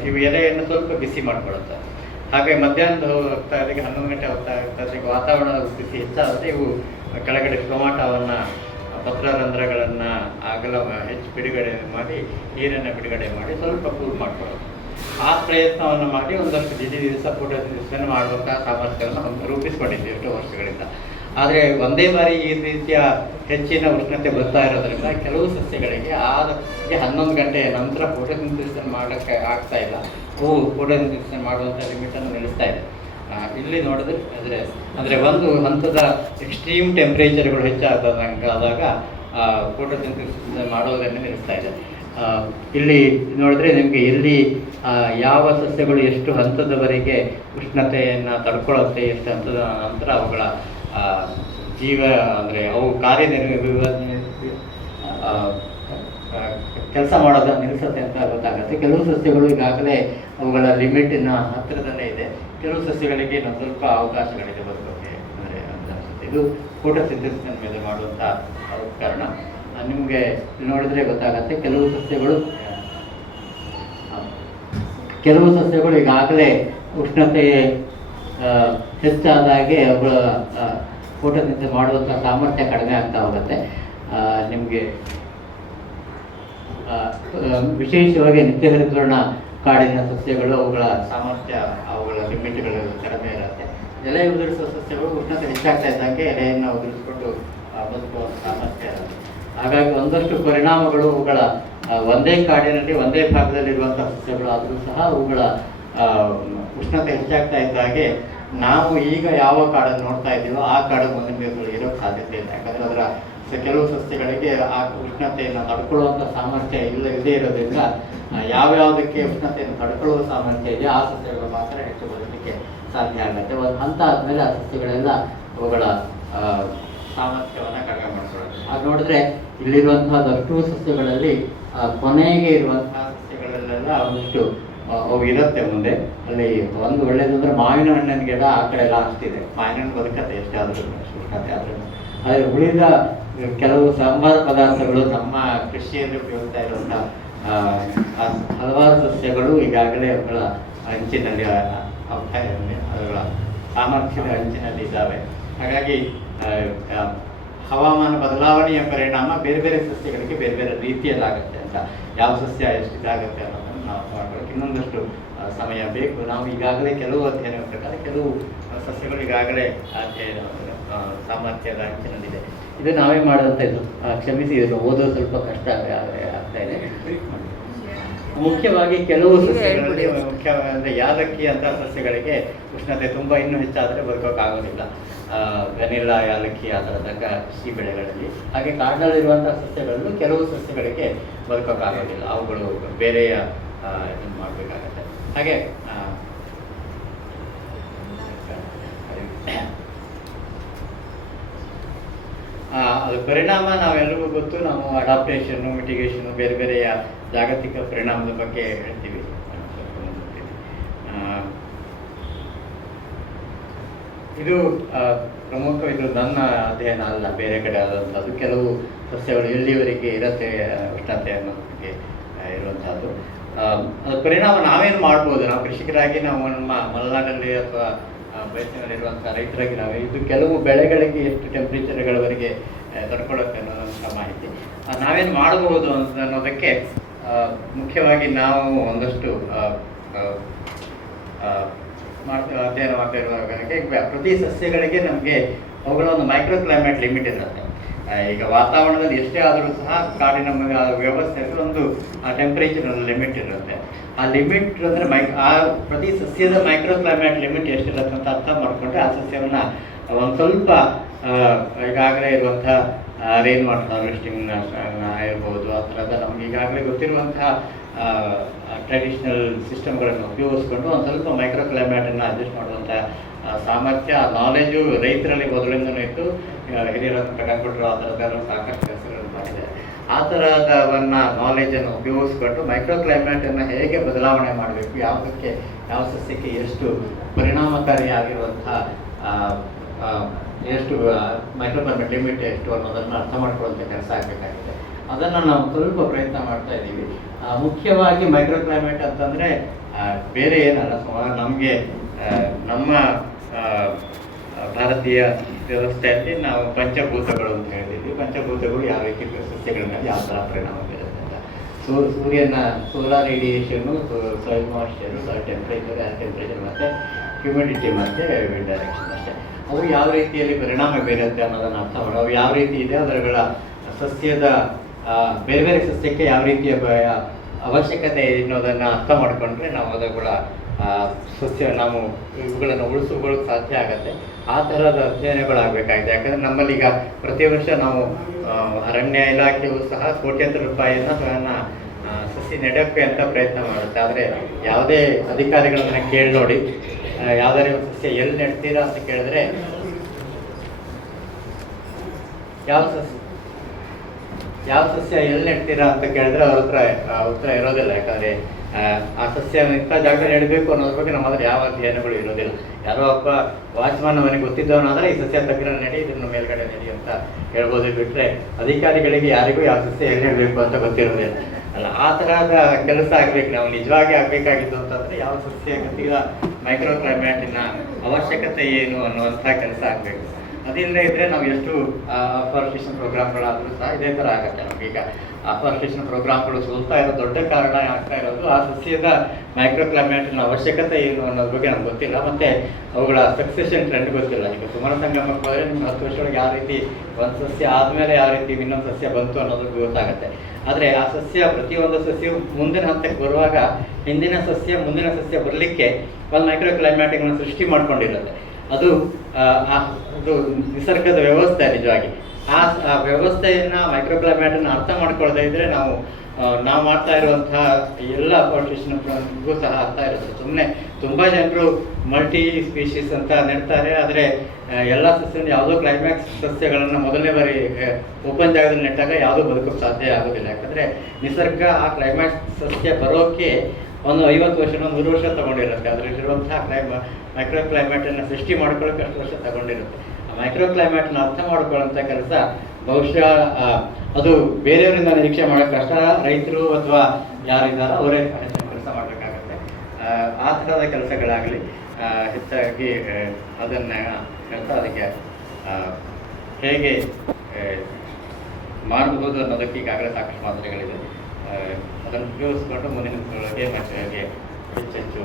ಇವು ಎಲೆಯನ್ನು ಸ್ವಲ್ಪ ಬಿಸಿ ಮಾಡಿಕೊಳ್ಳುತ್ತೆ. ಹಾಗೆ ಮಧ್ಯಾಹ್ನದ ಹೋಗ್ತಾ ಇದ್ದಾಗ ಹನ್ನೊಂದು ಗಂಟೆ ಹೊತ್ತಾಗಿ ವಾತಾವರಣದ ಬಿಸಿ ಹೆಚ್ಚಾದರೆ ಇವು ಕೆಳಗಡೆ ಟೊಮೊಟೊವನ್ನು ಪತ್ರ ರಂಧ್ರಗಳನ್ನು ಅಗಲ, ಹೆಚ್ಚು ಬಿಡುಗಡೆ ಮಾಡಿ, ನೀರನ್ನು ಬಿಡುಗಡೆ ಮಾಡಿ ಸ್ವಲ್ಪ ಕೂಲ್ ಮಾಡ್ಕೊಳ್ಳೋದು. ಆ ಪ್ರಯತ್ನವನ್ನು ಮಾಡಿ ಒಂದಷ್ಟು ದಿನ ದಿವಸ ಪೋಟದ ದಿವಸನ ಮಾಡುವಂಥ ಸಾಮರ್ಥ್ಯವನ್ನು ರೂಪಿಸ್ಕೊಂಡಿದ್ದೀವಿ ಎಷ್ಟೋ ವರ್ಷಗಳಿಂದ. ಆದರೆ ಒಂದೇ ಬಾರಿ ಈ ರೀತಿಯ ಹೆಚ್ಚಿನ ಉಷ್ಣತೆ ಬರ್ತಾ ಇರೋದ್ರಿಂದ ಕೆಲವು ಸಸ್ಯಗಳಿಗೆ ಆದಕ್ಕೆ ಹನ್ನೊಂದು ಗಂಟೆಯ ನಂತರ ಫೋಟೋ ಫೋಟೋಸಿಂಥಸಿಸ್ ಮಾಡೋಕ್ಕೆ ಆಗ್ತಾ ಇಲ್ಲ. ಹೂವು ಫೋಟೋಸಿಂಥಸಿಸ್ ಮಾಡುವಂಥ ಲಿಮಿಟನ್ನು ನಿಲ್ಲಿಸ್ತಾ ಇದೆ. ಇಲ್ಲಿ ನೋಡಿದ್ರೆ, ಅಂದರೆ ಅಂದರೆ ಒಂದು ಹಂತದ ಎಕ್ಸ್ಟ್ರೀಮ್ ಟೆಂಪ್ರೇಚರ್ಗಳು ಹೆಚ್ಚಾದಂಗೆ ಆದಾಗ ಫೋಟೋಸಿಂಥಸಿಸ್ ಮಾಡೋದನ್ನು ನಿಲ್ಲಿಸ್ತಾ ಇದೆ. ಇಲ್ಲಿ ನೋಡಿದ್ರೆ ನಿಮಗೆ ಎಲ್ಲಿ ಯಾವ ಸಸ್ಯಗಳು ಎಷ್ಟು ಹಂತದವರೆಗೆ ಉಷ್ಣತೆಯನ್ನು ತಡ್ಕೊಳ್ಳುತ್ತೆ, ಎಷ್ಟು ಹಂತದ ನಂತರ ಅವುಗಳ ಜೀವ, ಅಂದರೆ ಅವು ಕಾರ್ಯನಿರ್ವ ಕೆಲಸ ಮಾಡೋದ ನಿಲ್ಲಿಸುತ್ತೆ ಅಂತ ಗೊತ್ತಾಗುತ್ತೆ. ಕೆಲವು ಸಸ್ಯಗಳು ಈಗಾಗಲೇ ಅವುಗಳ ಲಿಮಿಟಿನ ಹತ್ತಿರದಲ್ಲೇ ಇದೆ. ಕೆಲವು ಸಸ್ಯಗಳಿಗೆ ಇನ್ನೊಂದು ಸ್ವಲ್ಪ ಅವಕಾಶಗಳಿದೆ ಬದುಕೋಕೆ ಅಂದರೆ ಅಂತ ಅನ್ಸುತ್ತೆ. ಇದು ಫೋಟೋಸಿಂಥಸಿಸ್ ಮೇಲೆ ಮಾಡುವಂಥ ಕಾರಣ. ನಿಮಗೆ ನೋಡಿದ್ರೆ ಗೊತ್ತಾಗತ್ತೆ ಕೆಲವು ಸಸ್ಯಗಳು ಕೆಲವು ಸಸ್ಯಗಳು ಈಗಾಗಲೇ ಉಷ್ಣತೆ ಹೆಚ್ಚಾದಾಗೆ ಅವುಗಳ ಫೋಟೋಸಿಂಥಸಿಸ್ ಮಾಡುವಂಥ ಸಾಮರ್ಥ್ಯ ಕಡಿಮೆ ಆಗ್ತಾ ಹೋಗುತ್ತೆ. ನಿಮಗೆ ವಿಶೇಷವಾಗಿ ನಿತ್ಯ ಹರಿದ್ವರ್ಣ ಕಾಡಿನ ಸಸ್ಯಗಳು, ಅವುಗಳ ಸಾಮರ್ಥ್ಯ, ಅವುಗಳ ಲಿಮಿಟ್ಗಳು ಕಡಿಮೆ ಇರುತ್ತೆ. ಎಲೆ ಉದುರಿಸುವ ಸಸ್ಯಗಳು ಉಷ್ಣತೆ ಹೆಚ್ಚಾಗ್ತಾ ಇದ್ದಂಗೆ ಎಲೆಯನ್ನು ಉದುರಿಸಿಕೊಂಡು ಬದುಕುವ ಸಾಮರ್ಥ್ಯ ಇರುತ್ತೆ. ಹಾಗಾಗಿ ಒಂದಷ್ಟು ಪರಿಣಾಮಗಳು ಅವುಗಳ ಒಂದೇ ಕಾಡಿನಲ್ಲಿ, ಒಂದೇ ಭಾಗದಲ್ಲಿರುವಂತಹ ಸಸ್ಯಗಳು ಆದರೂ ಸಹ ಅವುಗಳ ಉಷ್ಣತೆ ಹೆಚ್ಚಾಗ್ತಾ ಇದ್ದಾಗೆ ನಾವು ಈಗ ಯಾವ ಕಾಡನ್ನು ನೋಡ್ತಾ ಇದ್ದೀವೋ ಆ ಕಾಡು ಮುಂದಿನ ಇರೋ ಸಾಧ್ಯತೆ ಇಲ್ಲ ಯಾಕಂದರೆ ಅದರ ಕೆಲವು ಸಸ್ಯಗಳಿಗೆ ಆ ಉಷ್ಣತೆಯನ್ನು ತಡ್ಕೊಳ್ಳುವಂಥ ಸಾಮರ್ಥ್ಯ ಇಲ್ಲ, ಇಲ್ಲದೇ ಇರೋದ್ರಿಂದ ಯಾವ್ಯಾವುದಕ್ಕೆ ಉಷ್ಣತೆಯನ್ನು ತಡ್ಕೊಳ್ಳುವ ಸಾಮರ್ಥ್ಯ ಇದೆ, ಆ ಸಸ್ಯಗಳು ಮಾತ್ರ ಹೆಚ್ಚು ಬರಲಿಕ್ಕೆ ಸಾಧ್ಯ ಆಗುತ್ತೆ. ಒಂದು ಹಂತ ಆದಮೇಲೆ ಆ ಸಸ್ಯಗಳೆಲ್ಲ ಅವುಗಳ ಸಾಮರ್ಥ್ಯವನ್ನು ಕಡಿಮೆ ಮಾಡಿಕೊಳ್ಳುತ್ತೆ. ಹಾಗೆ ನೋಡಿದ್ರೆ ಇಲ್ಲಿರುವಂತಹದಷ್ಟು ಸಸ್ಯಗಳಲ್ಲಿ ಕೊನೆಗೆ ಇರುವಂತಹ ಸಸ್ಯಗಳಲ್ಲೆಲ್ಲ ಒಂದಿಷ್ಟು ಅವು ಇರುತ್ತೆ ಮುಂದೆ. ಅಲ್ಲಿ ಒಂದು ಒಳ್ಳೇದು ಅಂದ್ರೆ ಮಾವಿನ ಹಣ್ಣಿನ ಗಿಡ ಆ ಕಡೆ ಎಲ್ಲ ಅಷ್ಟಿದೆ ಮಾವಿನ ಹಣ್ಣು ಬದುಕತ್ತೆ ಎಷ್ಟೇ ಆದ್ರೂ ಉಷ್ಣತೆ ಆದ್ರೂ. ಆದರೆ ಉಳಿದ ಕೆಲವು ಸಂಬಾರ ಪದಾರ್ಥಗಳು ನಮ್ಮ ಕೃಷಿಯಲ್ಲಿ ಉಪಯೋಗ್ತಾ ಇರುವಂಥ ಹಲವಾರು ಸಸ್ಯಗಳು ಈಗಾಗಲೇ ಅವುಗಳ ಅಂಚಿನಲ್ಲಿ ಅವುಗಳ ಸಾಮರ್ಥ್ಯದ ಅಂಚಿನಲ್ಲಿ ಇದ್ದಾವೆ. ಹಾಗಾಗಿ ಹವಾಮಾನ ಬದಲಾವಣೆಯ ಪರಿಣಾಮ ಬೇರೆ ಬೇರೆ ಸಸ್ಯಗಳಿಗೆ ಬೇರೆ ಬೇರೆ ರೀತಿಯಲ್ಲಾಗುತ್ತೆ ಅಂತ. ಯಾವ ಸಸ್ಯ ಎಷ್ಟು ಇದಾಗುತ್ತೆ ಅನ್ನೋದನ್ನು ನಾವು ಮಾಡ್ಕೊಳ್ಳೋಕೆ ಇನ್ನೊಂದಷ್ಟು ಸಮಯ ಬೇಕು. ನಾವು ಈಗಾಗಲೇ ಕೆಲವು ಅಧ್ಯಯನ ಪ್ರಕಾರ ಕೆಲವು ಸಸ್ಯಗಳು ಈಗಾಗಲೇ ಅಧ್ಯಯನ ಆ, ಸಾಮರ್ಥ್ಯದ ಅಂಚಿನಲ್ಲಿದೆ ಇದು. ನಾವೇ ಮಾಡುವಂಥದ್ದು ಕ್ಷಮಿಸಿ ಇದು ಓದೋದು ಸ್ವಲ್ಪ ಕಷ್ಟ ಆಗ- ಆಗ್ತಾ ಇದೆ. ಮುಖ್ಯವಾಗಿ ಕೆಲವು ಸಸ್ಯಗಳಲ್ಲಿ ಮುಖ್ಯ ಅಂದರೆ ಯಾಲಕ್ಕಿ ಅಂತ ಸಸ್ಯಗಳಿಗೆ ಉಷ್ಣತೆ ತುಂಬ ಇನ್ನೂ ಹೆಚ್ಚಾದರೆ ಬದುಕೋಕ್ಕಾಗೋದಿಲ್ಲ. ವೆನಿಲ್ಲಾ ಯಾಲಕ್ಕಿ ಆ ಥರದ ಕೃಷಿ ಬೆಳೆಗಳಲ್ಲಿ. ಹಾಗೆ ಕಾಡಿನಲ್ಲಿರುವಂಥ ಸಸ್ಯಗಳಲ್ಲೂ ಕೆಲವು ಸಸ್ಯಗಳಿಗೆ ಬದುಕೋಕ್ಕಾಗೋದಿಲ್ಲ. ಅವುಗಳು ಬೇರೆಯ ಇದನ್ನು ಮಾಡಬೇಕಾಗತ್ತೆ. ಹಾಗೆ ಆ, ಆ, ಅದು ಪರಿಣಾಮ ನಾವೆಲ್ಲರಿಗೂ ಗೊತ್ತು. ನಾವು ಅಡಾಪ್ಟೇಷನ್ನು ಮಿಟಿಗೇಷನ್ ಬೇರೆ ಬೇರೆಯ ಜಾಗತಿಕ ಪರಿಣಾಮದ ಬಗ್ಗೆ ಹೇಳ್ತೀವಿ. ಇದು ಪ್ರಮುಖ ಇದು ನನ್ನ ಅಧ್ಯಯನ ಅಲ್ಲ ಬೇರೆ ಕಡೆ ಆದಂಥದ್ದು. ಕೆಲವು ಸಸ್ಯಗಳು ಎಲ್ಲಿವರೆಗೆ ಇರತ್ತೆ ಉಷ್ಣತೆ ಅನ್ನೋದಕ್ಕೆ ಇರುವಂಥದ್ದು. ಆ, ಅದ್ರ ಪರಿಣಾಮ ನಾವೇನು ಮಾಡ್ಬೋದು? ನಾವು ಕೃಷಿಕರಾಗಿ ನಾವು ನಮ್ಮ ಮಲೆನಾಡಲ್ಲಿ ಅಥವಾ ಬಯಸಿನಲ್ಲಿರುವಂಥ ರೈತರಾಗಿ ನಾವು ಇದು ಕೆಲವು ಬೆಳೆಗಳಿಗೆ ಎಷ್ಟು ಟೆಂಪ್ರೇಚರ್ಗಳವರೆಗೆ ತಡ್ಕೊಳ್ಳುತ್ತೆ ಅನ್ನೋದಂಥ ಮಾಹಿತಿ. ನಾವೇನು ಮಾಡಬಹುದು ಅಂತ ಅನ್ನೋದಕ್ಕೆ ಮುಖ್ಯವಾಗಿ ನಾವು ಒಂದಷ್ಟು ಮಾಡ್ತಾ ಅಧ್ಯಯನ ಮಾಡ್ತಾ ಇರುವಾಗ ಪ್ರತಿ ಸಸ್ಯಗಳಿಗೆ ನಮಗೆ ಅವುಗಳ ಒಂದು ಮೈಕ್ರೋ ಕ್ಲೈಮೇಟ್ ಲಿಮಿಟ್ ಇರುತ್ತೆ ಈಗ ವಾತಾವರಣದಲ್ಲಿ ಎಷ್ಟೇ ಆದರೂ ಸಹ ಕಾಡಿನ ವ್ಯವಸ್ಥೆ ಒಂದು ಟೆಂಪ್ರೇಚರ್ ಲಿಮಿಟ್ ಇರುತ್ತೆ. ಆ ಲಿಮಿಟ್ ಅಂದರೆ ಮೈ ಆ ಪ್ರತಿ ಸಸ್ಯದ ಮೈಕ್ರೋ ಕ್ಲೈಮೇಟ್ ಲಿಮಿಟ್ ಎಷ್ಟಿರುತ್ತೆ ಅಂತ ಅರ್ಥ ಮಾಡಿಕೊಂಡ್ರೆ ಆ ಸಸ್ಯವನ್ನು ಒಂದು ಸ್ವಲ್ಪ ಈಗಾಗಲೇ ಇರುವಂಥ ರೈನ್ ವಾಟರ್ ಹಾರ್ವೆಸ್ಟಿಂಗ್ ಇರ್ಬೋದು ಆ ಥರದ ನಮ್ಗೆ ಈಗಾಗಲೇ ಗೊತ್ತಿರುವಂತಹ ಟ್ರೆಡಿಷ್ನಲ್ ಸಿಸ್ಟಮ್ಗಳನ್ನು ಉಪಯೋಗಿಸ್ಕೊಂಡು ಒಂದು ಸ್ವಲ್ಪ ಮೈಕ್ರೋ ಕ್ಲೈಮೇಟನ್ನು ಅಡ್ಜಸ್ಟ್ ಮಾಡುವಂಥ ಸಾಮರ್ಥ್ಯ ನಾಲೆಜು ರೈತರಲ್ಲಿ ಮೊದಲಿಂದನೂ ಇತ್ತು. ಹಿರಿಯರ ಪ್ರಕಾರ ಕೊಟ್ಟರು ಆ ಥರದ್ದೆಲ್ಲ ಸಾಕಷ್ಟು ಆ knowledge ಅನ್ನು ಉಪಯೋಗಿಸ್ಕೊಂಡು ಮೈಕ್ರೋ ಕ್ಲೈಮೇಟನ್ನು ಹೇಗೆ ಬದಲಾವಣೆ ಮಾಡಬೇಕು, ಯಾವುದಕ್ಕೆ, ಯಾವ ಸಸ್ಯಕ್ಕೆ ಎಷ್ಟು ಪರಿಣಾಮಕಾರಿಯಾಗಿರುವಂಥ ಎಷ್ಟು ಮೈಕ್ರೋ ಕ್ಲೈಮೇಟ್ ಲಿಮಿಟ್ ಎಷ್ಟು ಅನ್ನೋದನ್ನು ಅರ್ಥ ಮಾಡ್ಕೊಳ್ಳುವಂಥ ಕೆಲಸ ಆಗಬೇಕಾಗಿದೆ ಅದನ್ನು ನಾವು ಸ್ವಲ್ಪ ಪ್ರಯತ್ನ ಮಾಡ್ತಾ ಇದ್ದೀವಿ. ಮುಖ್ಯವಾಗಿ ಮೈಕ್ರೋ ಕ್ಲೈಮೇಟ್ ಅಂತಂದರೆ ಬೇರೆ ಏನಲ್ಲ ನಮಗೆ ನಮ್ಮ ಭಾರತೀಯ ವ್ಯವಸ್ಥೆಯಲ್ಲಿ ನಾವು ಪಂಚಭೂತಗಳು ಅಂತ ಹೇಳಿದ್ವಿ. ಪಂಚಭೂತಗಳು ಯಾವ ರೀತಿ ಸಸ್ಯಗಳ ಮೇಲೆ ಯಾವ ಥರ ಪರಿಣಾಮ ಬೀರುತ್ತೆ ಅಂತ. ಸೂ ಸೂರ್ಯನ solar radiation soil moisture temperature air temperature ಮತ್ತು ಹ್ಯೂಮಿಡಿಟಿ ಮತ್ತು ವಿಂಡ್ ಡೈರೆಕ್ಷನ್ ಅಷ್ಟೇ. ಅವು ಯಾವ ರೀತಿಯಲ್ಲಿ ಪರಿಣಾಮ ಬೀರುತ್ತೆ ಅನ್ನೋದನ್ನು ಅರ್ಥ ಮಾಡಿ. ಅವು ಯಾವ ರೀತಿ ಇದೆ ಅದರಗಳ ಸಸ್ಯದ ಬೇರೆ ಬೇರೆ ಸಸ್ಯಕ್ಕೆ ಯಾವ ರೀತಿಯ ಅವಶ್ಯಕತೆ ಅನ್ನೋದನ್ನು ಅರ್ಥ ಮಾಡಿಕೊಂಡ್ರೆ ನಾವು ಅದರಗಳ ಆ, ಸಸ್ಯ ನಾವು ಇವುಗಳನ್ನು ಉಳಿಸಿಕೊಳ್ಳೋಕೆ ಸಾಧ್ಯ ಆಗುತ್ತೆ. ಆ ಥರದ ಅಧ್ಯಯನಗಳಾಗಬೇಕಾಗಿದೆ. ಯಾಕಂದರೆ ನಮ್ಮಲ್ಲಿ ಈಗ ಪ್ರತಿ ವರ್ಷ ನಾವು ಅರಣ್ಯ ಇಲಾಖೆಯು ಸಹ ಕೋಟ್ಯಂತರ ರೂಪಾಯಿಯನ್ನು ಅದನ್ನು ಸಸಿ ನೆಡಕ್ಕೆ ಅಂತ ಪ್ರಯತ್ನ ಮಾಡುತ್ತೆ. ಆದರೆ ಯಾವುದೇ ಅಧಿಕಾರಿಗಳನ್ನ ಕೇಳಿ ನೋಡಿ ಒಂದು ಸಸ್ಯ ಎಲ್ಲಿ ನೆಡ್ತೀರಾ ಅಂತ ಕೇಳಿದ್ರೆ, ಯಾವ ಸಸ್ಯ ಯಾವ ಸಸ್ಯ ಎಲ್ಲಿ ನೆಡ್ತೀರಾ ಅಂತ ಕೇಳಿದ್ರೆ ಅವ್ರ ಹತ್ರ ಉತ್ತರ ಇರೋದಿಲ್ಲ. ಯಾಕಂದ್ರೆ ಆ, ಸಸ್ಯವನ್ನು ಸಸ್ಯ ಇಂಥ ಜಾಗದಲ್ಲಿ ನೆಡಬೇಕು ಅನ್ನೋದ್ರ ಬಗ್ಗೆ ನಮ್ಮ ಹತ್ರ ಯಾವ ಅಧ್ಯಯನಗಳು ಇರೋದಿಲ್ಲ. ಯಾರೋ ಒಬ್ಬ ವಾಚ್ಮನ್ ಅವನಿಗೆ ಗೊತ್ತಿದ್ದವನಾದರೆ ಈ ಸಸ್ಯ ತಗ್ಗಿನ ನಡಿ ಇದನ್ನು ಮೇಲ್ಗಡೆ ನಡಿ ಅಂತ ಹೇಳ್ಬೋದು. ಬಿಟ್ಟರೆ ಅಧಿಕಾರಿಗಳಿಗೆ ಯಾರಿಗೂ ಯಾವ ಸಸ್ಯ ನೆಡಬೇಕು ಅಂತ ಗೊತ್ತಿರೋದಿಲ್ಲ. ಅಲ್ಲ ಆ ತರಹದ ಕೆಲಸ ಆಗ್ಬೇಕು. ನಾವು ನಿಜವಾಗಿ ಆಗ್ಬೇಕಾಗಿದ್ದು ಅಂತಂದ್ರೆ ಯಾವ ಸಸ್ಯ ಗತಿಗಳ ಮೈಕ್ರೋ ಕ್ಲೈಮೇಟಿನ ಅವಶ್ಯಕತೆ ಏನು ಅನ್ನುವಂಥ ಕೆಲಸ ಆಗಬೇಕು. ಅದಿಲ್ಲದೆ ಇದ್ರೆ ನಾವು ಎಷ್ಟು ಅಫಾರೆಸ್ಟೇಷನ್ ಪ್ರೋಗ್ರಾಮ್ಗಳಾದರೂ ಸಹ ಇದೇ ಥರ ಆಗುತ್ತೆ ನಮಗೀಗ ಅಫಾರೆಸ್ಟೇಷನ್ ಪ್ರೋಗ್ರಾಮ್ಗಳು ಸೋಲ್ತಾ ಇರೋ ದೊಡ್ಡ ಕಾರಣ ಆಗ್ತಾ ಇರೋದು ಆ ಸಸ್ಯದ ಮೈಕ್ರೋ ಕ್ಲೈಮೇಟಿನ ಅವಶ್ಯಕತೆ ಏನು ಅನ್ನೋದ್ರ ಬಗ್ಗೆ ನಮ್ಗೆ ಗೊತ್ತಿಲ್ಲ. ಮತ್ತೆ ಅವುಗಳ ಸಕ್ಸೆಷನ್ ಟ್ರೆಂಡ್ ಗೊತ್ತಿಲ್ಲ. ಈಗ ಕುಮಾರ ಸಂಗಮಕ್ಕೆ ಹೋದರೆ ನಿಮ್ಗೆ ಹತ್ತು ವರ್ಷದೊಳಗೆ ಯಾವ ರೀತಿ ಒಂದು ಸಸ್ಯ ಆದಮೇಲೆ ಯಾವ ರೀತಿ ಇನ್ನೊಂದು ಸಸ್ಯ ಬಂತು ಅನ್ನೋದು ಗೊತ್ತಾಗುತ್ತೆ. ಆದರೆ ಆ ಸಸ್ಯ, ಪ್ರತಿಯೊಂದು ಸಸ್ಯವು ಮುಂದಿನ ಹಂತಕ್ಕೆ ಬರುವಾಗ ಹಿಂದಿನ ಸಸ್ಯ, ಮುಂದಿನ ಸಸ್ಯ ಬರಲಿಕ್ಕೆ ಒಂದು ಮೈಕ್ರೋ ಕ್ಲೈಮ್ಯಾಟಿಕ್ನ ಸೃಷ್ಟಿ ಮಾಡ್ಕೊಂಡಿರುತ್ತೆ. ಅದು ಅದು ನಿಸರ್ಗದ ವ್ಯವಸ್ಥೆ ನಿಜವಾಗಿ. ಆ ವ್ಯವಸ್ಥೆಯನ್ನು ವ್ಯವಸ್ಥೆಯನ್ನ ಮೈಕ್ರೋ ಕ್ಲೈಮ್ಯಾಟನ್ನು ಅರ್ಥ ಮಾಡ್ಕೊಳ್ತಾ ಇದ್ರೆ ನಾವು ನಾವು ಮಾಡ್ತಾ ಇರುವಂತಹ ಎಲ್ಲ ಪೊಲಿಟಿಷನ್ಗೂ ಸಹ ಅರ್ಥ ಇರುತ್ತೆ. ಸುಮ್ಮನೆ ತುಂಬ ಜನರು ಮಲ್ಟಿ ಸ್ಪೀಶೀಸ್ ಅಂತ ನೆಡ್ತಾರೆ, ಆದರೆ ಎಲ್ಲ ಸಸ್ಯ ಯಾವುದೋ ಕ್ಲೈಮ್ಯಾಕ್ಸ್ ಸಸ್ಯಗಳನ್ನು ಮೊದಲನೇ ಬಾರಿ ಓಪನ್ ಜಾಗದಲ್ಲಿ ನೆಟ್ಟಾಗ ಯಾವುದೂ ಬದುಕೋಕ್ಕೆ ಸಾಧ್ಯ ಆಗೋದಿಲ್ಲ. ಯಾಕಂದರೆ ನಿಸರ್ಗ ಆ ಕ್ಲೈಮ್ಯಾಕ್ಸ್ ಸಸ್ಯ ಬರೋಕ್ಕೆ ಒಂದು ಐವತ್ತು ವರ್ಷ ನೂರು ವರ್ಷ ತಗೊಂಡಿರುತ್ತೆ. ಅದರಲ್ಲಿರುವಂತಹ ಕ್ಲೈಮ ಮೈಕ್ರೋ ಕ್ಲೈಮೇಟನ್ನು ಸೃಷ್ಟಿ ಮಾಡ್ಕೊಳ್ಳೋಕೆ ಅಷ್ಟು ವರ್ಷ ತಗೊಂಡಿರುತ್ತೆ. ಆ ಮೈಕ್ರೋ ಕ್ಲೈಮೇಟ್ನ ಅರ್ಥ ಮಾಡ್ಕೊಳ್ಳೋಂಥ ಕೆಲಸ ಬಹುಶಃ ಅದು ಬೇರೆಯವರಿಂದ ನಿರೀಕ್ಷೆ ಮಾಡೋಕೆ ಕಷ್ಟ ರೈತರು ಅಥವಾ ಯಾರಿದ್ದಾರೋ ಅವರೇ ಕೆಲಸ ಮಾಡಬೇಕಾಗತ್ತೆ. ಆ ಥರದ ಕೆಲಸಗಳಾಗಲಿ ಹೆಚ್ಚಾಗಿ ಅದನ್ನು ಹೇಳ್ತಾ ಅದಕ್ಕೆ ಹೇಗೆ ಮಾಡಬಹುದು ಅನ್ನೋದಕ್ಕೆ ಈಗಾಗಲೇ ಸಾಕಷ್ಟು ಮಾತ್ರೆಗಳಿದೆ ಅದನ್ನು ಉಪಯೋಗಿಸ್ಕೊಂಡು ಮುಂದಿನ ಮತ್ತೆ ಹೆಚ್ಚೆಚ್ಚು